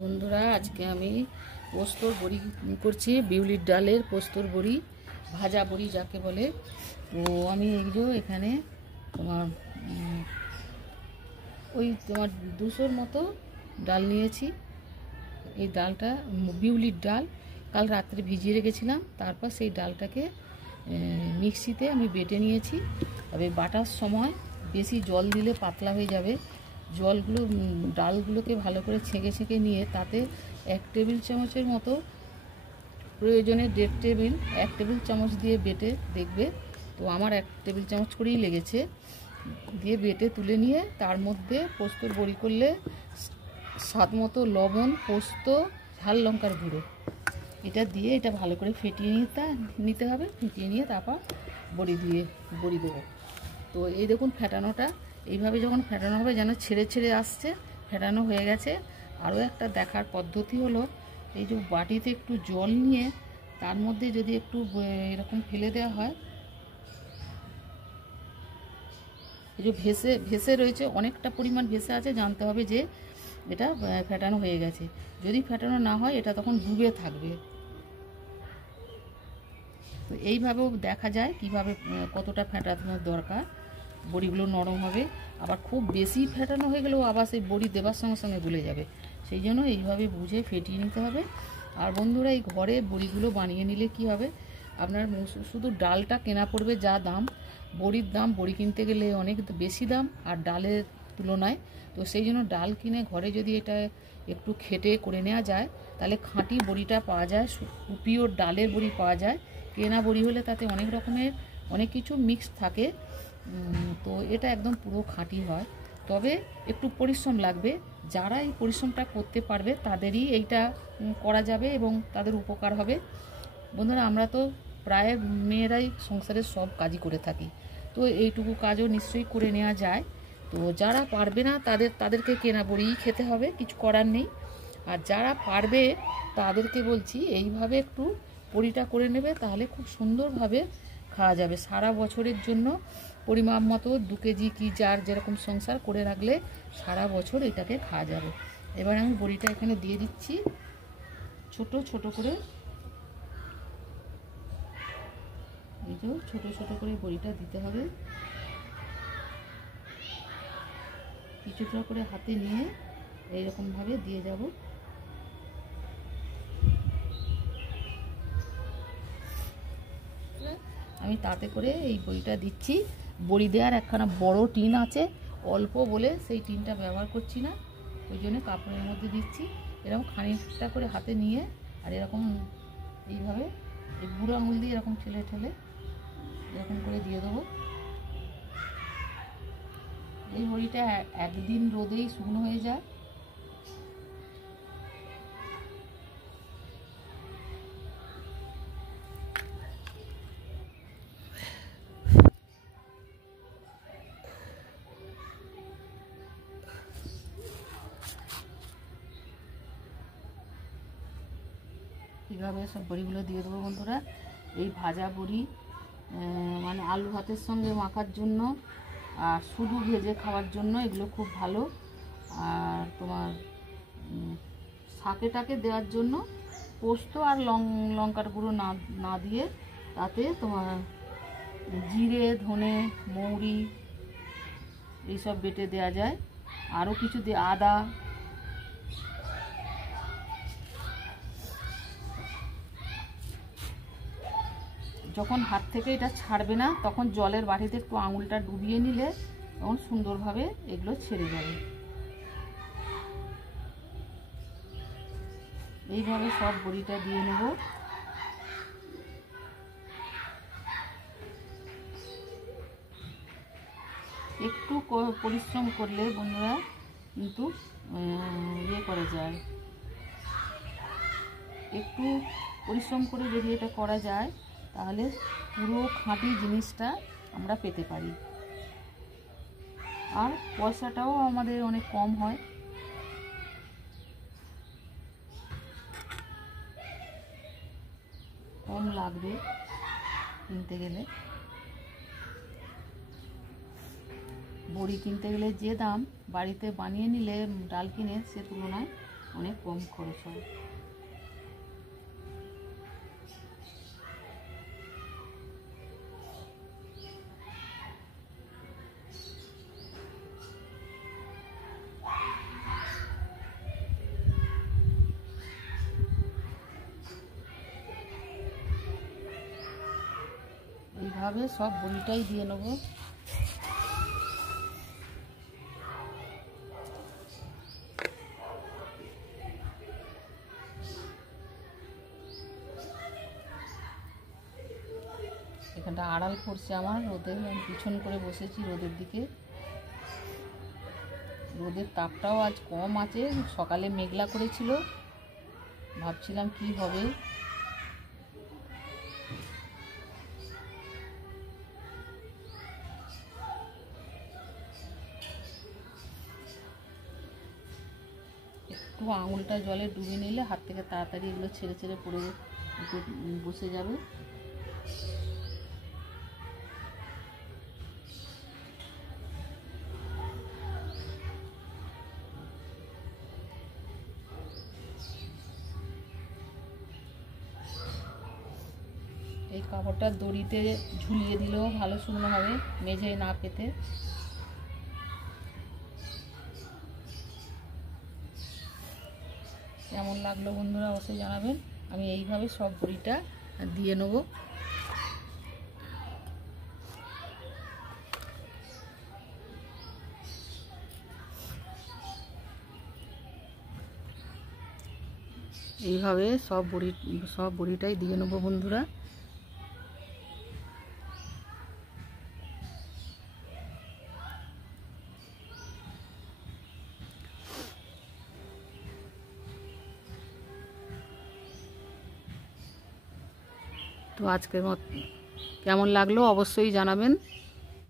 বন্ধুরা, আজকে আমি পোস্তর বড়ি করছি। বিউলির ডালের পোস্তর বড়ি, ভাজা বড়ি যাকে বলে। তো আমি এখানে তোমার ওই 200-র মতো ডাল নিয়েছি। এই ডালটা বিউলির ডাল কাল রাত্রে ভিজিয়ে রেখেছিলাম। তারপর সেই ডালটাকে মিক্সিতে আমি বেটে নিয়েছি। তবে বাটার সময় বেশি জল দিলে পাতলা হয়ে যাবে। ডালগুলোকে ভালো করে ছেঁকে নিয়ে তাতে 1 টেবিল চামচের মতো, প্রয়োজনে 1.5 টেবিল, 1 টেবিল চামচ দিয়ে বেটে দেখবে। তো আমার 1 টেবিল চামচ করেই লেগেছে। দিয়ে বেটে তুলে নিয়ে তার মধ্যে পোস্তর বড়ি করলে স্বাদ মতো লবণ, পোস্ত, ঝাল লঙ্কার গুঁড়ো এটা দিয়ে এটা ভালো করে ফেটিয়ে নিতে হবে। ফেটিয়ে নিয়ে তারপর বড়ি দেবো। তো এই দেখুন ফেটানোটা, এইভাবে যখন ফেটানো হবে যেন ছেড়ে ছেড়ে আসছে, ফেটানো হয়ে গেছে। আরও একটা দেখার পদ্ধতি হলো, এই যে বাটিতে একটু জল নিয়ে তার মধ্যে যদি একটু এরকম ফেলে দেওয়া হয়, এই যে ভেসে রয়েছে, অনেকটা পরিমাণ ভেসে আছে, জানতে হবে যে এটা ফেটানো হয়ে গেছে। যদি ফেটানো না হয় এটা তখন ডুবে থাকবে। তো এইভাবেও দেখা যায় কিভাবে কতটা ফেটানোর দরকার, বড়িগুলো নরম হবে। আবার খুব বেশি ফেটানো হয়ে গেলেও আবার সেই বড়ি দেবার সঙ্গে সঙ্গে গলে যাবে। সেই জন্য এইভাবে বুঝে ফেটিয়ে নিতে হবে। আর বন্ধুরা, এই ঘরে বড়িগুলো বানিয়ে নিলে কি হবে, আপনার শুধু ডালটা কেনা পড়বে যা দাম, বড়ির দাম, বড়ি কিনতে গেলে অনেক বেশি দাম আর ডালের তুলনায়। তো সেই জন্য ডাল কিনে ঘরে যদি এটা একটু খেটে করে নেওয়া যায়, তাহলে খাঁটি বড়িটা পাওয়া যায়, পিওর ডালের বড়ি পাওয়া যায়। কেনা বড়ি হলে তাতে অনেক রকমের অনেক কিছু মিক্স থাকে। তো এটা একদম পুরো খাঁটি হয়। তবে একটু পরিশ্রম লাগবে। যারা এই পরিশ্রমটা করতে পারবে তাদেরই এইটা করা যাবে এবং তাদের উপকার হবে। বন্ধুরা, আমরা তো প্রায় মেয়েরাই সংসারের সব কাজই করে থাকি। তো এইটুকু কাজও নিশ্চয়ই করে নেওয়া যায়। তো যারা পারবে না তাদেরকে কেনা বড়িই খেতে হবে, কিছু করার নেই। আর যারা পারবে তাদেরকে বলছি এইভাবে একটু বড়িটা করে নেবে, তাহলে খুব সুন্দরভাবে খাওয়া যাবে। সারা বছরের জন্য পরিমাপ মতো 2 কেজি কি যার যেরকম সংসার করে রাখলে সারা বছর এটাকে খাওয়া যাবে। এবার আমি বড়িটা এখানে দিয়ে দিচ্ছি ছোট ছোট করে। এই যে ছোট ছোট করে বড়িটা দিতে হবে। কিছুটা করে হাতে নিয়ে এইরকমভাবে দিয়ে যাব। আমি তাতে করে এই বড়িটা দিচ্ছি। বড়ি দেওয়ার একখানা বড় টিন আছে, অল্প বলে সেই টিনটা ব্যবহার করছি না, ওই জন্য কাপড়ের মধ্যে দিচ্ছি। এরকম খানিকটা করে হাতে নিয়ে আর এরকম এইভাবে এই বুড়ো আঙুল দিয়ে এরকম ঠেলে এরকম করে দিয়ে দেবো। এই বড়িটা একদিন রোদেই শুকনো হয়ে যায়। এইভাবে সব বড়িগুলো দিয়ে দেবো বন্ধুরা। এই ভাজা বড়ি মানে আলু ভাতের সঙ্গে মাখার জন্য আর শুধু ভেজে খাওয়ার জন্য এগুলো খুব ভালো। আর তোমার শাকে দেওয়ার জন্য পোস্ত আর লঙ্কার গুঁড়ো না দিয়ে তাতে তোমার জিরে, ধনে, মৌরি এইসব বেটে দেওয়া যায়। আরও কিছু দিয়ে আদা। যখন হাত থেকে এটা ছাড়বে না, তখন জলের বাটিতে একটু আঙুলটা ডুবিয়ে নিলে তখন সুন্দরভাবে এগুলো ছেড়ে যাবে। এইভাবে সব বড়িটা দিয়ে নেব। একটু পরিশ্রম করলে বন্ধুরা কিন্তু করা যায়। একটু পরিশ্রম করে যদি এটা করা যায় তাহলে পুরো খাঁটি জিনিসটা আমরা পেতে পারি। আর পয়সাটাও আমাদের অনেক কম হয়। কম লাগবে কিনতে গেলে। বড়ি কিনতে গেলে যে দাম, বাড়িতে বানিয়ে নিলে ডাল কিনে সে তুলনায় অনেক কম খরচ হয়। এইভাবে সব বড়িটাই দিয়ে নেব। এখানটা আড়াল পড়ছে আমার রোদে, আমি পিছন করে বসেছি রোদের দিকে। রোদের তাপটাও আজ কম আছে, সকালে মেঘলা করেছিল, ভাবছিলাম কি হবে। একটু আঙুলটা জলে ডুবে নিলে হাত থেকে তাড়াতাড়ি এগুলো ছেড়ে ছেড়ে পড়ে বসে যাবে। এই কাপড়টা দড়িতে ঝুলিয়ে দিলেও ভালো শুকনো হবে, মেঝেয় না পেতে। কেমন লাগলো বন্ধুরা অবশ্যই জানাবেন। আমি এইভাবে সব বড়িটা দিয়ে নেব। এইভাবে সব বড়িটাই দিয়ে নেব বন্ধুরা। তো আজকের মতো কেমন লাগলো অবশ্যই জানাবেন।